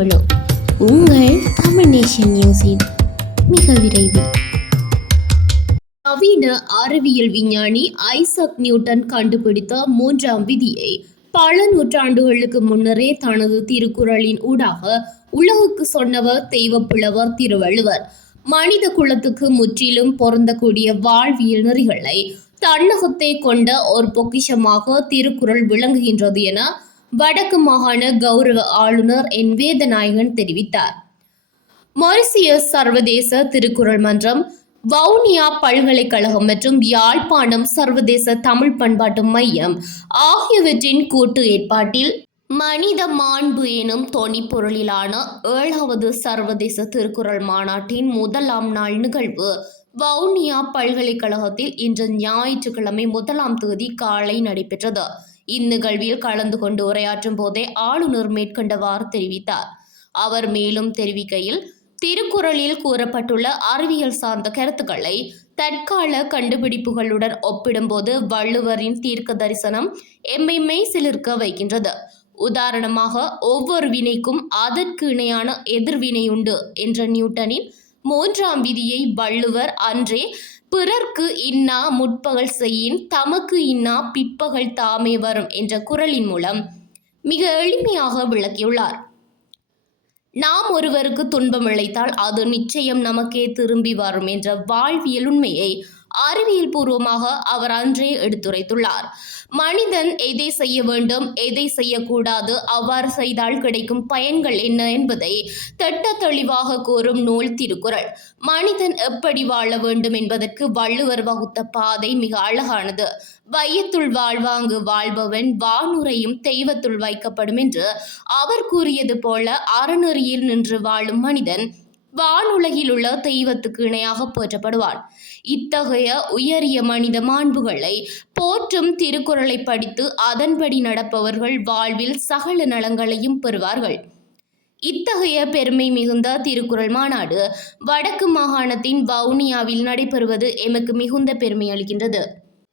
தமிழோ உங்கள் தமிழ் நேஷன் நியூஸின் மிக விரைவில். நவீன அறிவியல் விஞ்ஞானி ஐசக் நியூட்டன் கண்டுபிடித்த மூன்றாம் விதியை பல நூற்றாண்டுகளுக்கு முன்னரே தனது திருக்குறளின் ஊடாக உலகுக்கு சொன்னவர் தெய்வப்புலவர் திருவள்ளுவர். மனித குலத்துக்கு முற்றிலும் பொருந்தக்கூடிய வாழ்வியல் நெறிகளை தன்னகத்தை கொண்ட ஒரு பொக்கிஷமாக திருக்குறள் விளங்குகின்றது என வடக்கு மாகாண கௌரவ ஆளுநர் என். வேதநாயகன் தெரிவித்தார். மொரிசியஸ் சர்வதேச திருக்குறள் மன்றம் வவுனியா பல்கலைக்கழகம் மற்றும் யாழ்ப்பாணம் சர்வதேச தமிழ் பண்பாட்டு மையம் ஆகியவற்றின் கூட்டு ஏற்பாட்டில் மனித மாண்பு எனும் தொனிப்பொருளிலான ஏழாவது சர்வதேச திருக்குறள் மாநாட்டின் முதலாம் நாள் நிகழ்வு வவுனியா பல்கலைக்கழகத்தில் இன்று ஞாயிற்றுக்கிழமை முதலாம் தேதி காலை நடைபெற்றது. இந்நிகழ்வில் கலந்து கொண்டு உரையாற்றும் போதே ஆளுநர் மேற்கண்டவாறு தெரிவித்தார். அவர் மேலும் தெரிவிக்கையில் திருக்குறளில் கூறப்பட்டுள்ள அறிவியல் சார்ந்த கருத்துக்களை தற்கால கண்டுபிடிப்புகளுடன் ஒப்பிடும்போது வள்ளுவரின் தீர்க்க தரிசனம் எம்மை மெய்சிலிருக்க வைக்கின்றது. உதாரணமாக ஒவ்வொரு வினைக்கும் அதற்கு இணையான எதிர்வினை உண்டு என்ற நியூட்டனின் மூன்றாம் விதியை வள்ளுவர் அன்றே பிறர்க்கு இன்னா முற்பகல் செய்யின் தமக்கு இன்னா பிற்பகல் தாமே வரும் என்ற குரலின் மூலம் மிக எளிமையாக விளக்கியுள்ளார். நாம் ஒருவருக்கு துன்பம் இழைத்தால் அது நிச்சயம் நமக்கே திரும்பி வரும் என்ற வாழ்வியல் உண்மையை அறிவியல் பூர்வமாக அவர் அன்றே எடுத்துரைத்துள்ளார். மனிதன் எதை செய்ய வேண்டும் எதை செய்யக்கூடாது அவ்வாறு செய்தால் கிடைக்கும் பயன்கள் என்ன என்பதை திட்ட தெளிவாக கூறும் நூல் திருக்குறள். மனிதன் எப்படி வாழ வேண்டும் என்பதற்கு வள்ளுவர் வகுத்த பாதை மிக அழகானது. வையத்துள் வாழ்வாங்கு வாழ்பவன் வானுரையும் தெய்வத்துள் வைக்கப்படும் என்று அவர் கூறியது போல அறநெறியில் நின்று வாழும் மனிதன் வானுலகில் உள்ள தெய்வத்துக்கு இணையாக போற்றப்படுவான் இத்தகைய உயரிய மனித மாண்புகளை போற்றும் திருக்குறளை படித்து அதன்படி நடப்பவர்கள் வாழ்வில் சகல நலங்களையும் பெறுவார்கள். இத்தகைய பெருமை மிகுந்த திருக்குறள் மாநாடு வடக்கு மாகாணத்தின் வவுனியாவில் நடைபெறுவது எமக்கு மிகுந்த பெருமை அளிக்கின்றது.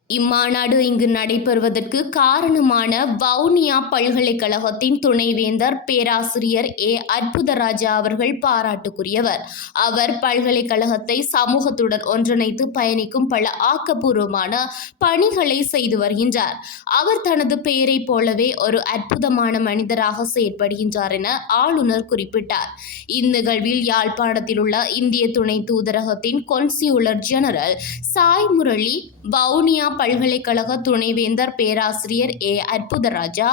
இம்மாநாடு இங்கு நடைபெறுவதற்கு காரணமான வவுனியா பல்கலைக்கழகத்தின் துணைவேந்தர் பேராசிரியர் ஏ. அற்புதராஜா அவர்கள் பாராட்டுக்குரியவர். அவர் பல்கலைக்கழகத்தை சமூகத்துடன் ஒன்றிணைத்து பயணிக்கும் பல ஆக்கப்பூர்வமான பணிகளை செய்து வருகின்றார். அவர் தனது பெயரைப் போலவே ஒரு அற்புதமான மனிதராக செயற்படுகின்றார் என ஆளுநர் குறிப்பிட்டார். இந்நிகழ்வில் யாழ்ப்பாணத்தில் உள்ள இந்திய துணை தூதரகத்தின் கொன்சியுலர் ஜெனரல் சாய் முரளி வவுனியா பல்கலைக்கழக துணைவேந்தர் பேராசிரியர் ஏ. அற்புதராஜா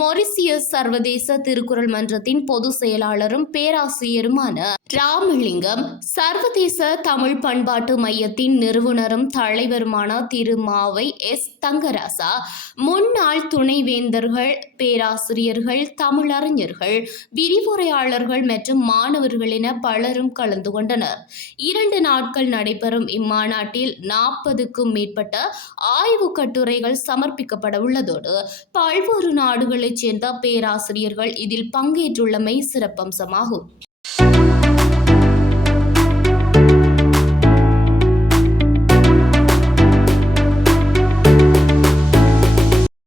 மொரிசியஸ் சர்வதேச திருக்குறள் மன்றத்தின் பொதுச் செயலாளரும் பேராசிரியருமான ராமலிங்கம் சர்வதேச தமிழ் பண்பாட்டு மையத்தின் நிறுவனரும் தலைவருமான திரு. மாவை எஸ். தங்கராசா முன்னாள் துணைவேந்தர்கள் பேராசிரியர்கள் தமிழறிஞர்கள் விரிவுரையாளர்கள் மற்றும் மாணவர்கள் என பலரும் கலந்து கொண்டனர். இரண்டு நாட்கள் நடைபெறும் இம்மாநாட்டில் நாற்பதுக்கும் மேற்பட்ட ஆய்வு கட்டுரைகள் சமர்ப்பிக்கப்பட உள்ளதோடு பல்வேறு நாடுகளைச் சேர்ந்த பேராசிரியர்கள் இதில் பங்கேற்றுள்ளமை சிறப்பம்சமாகும்.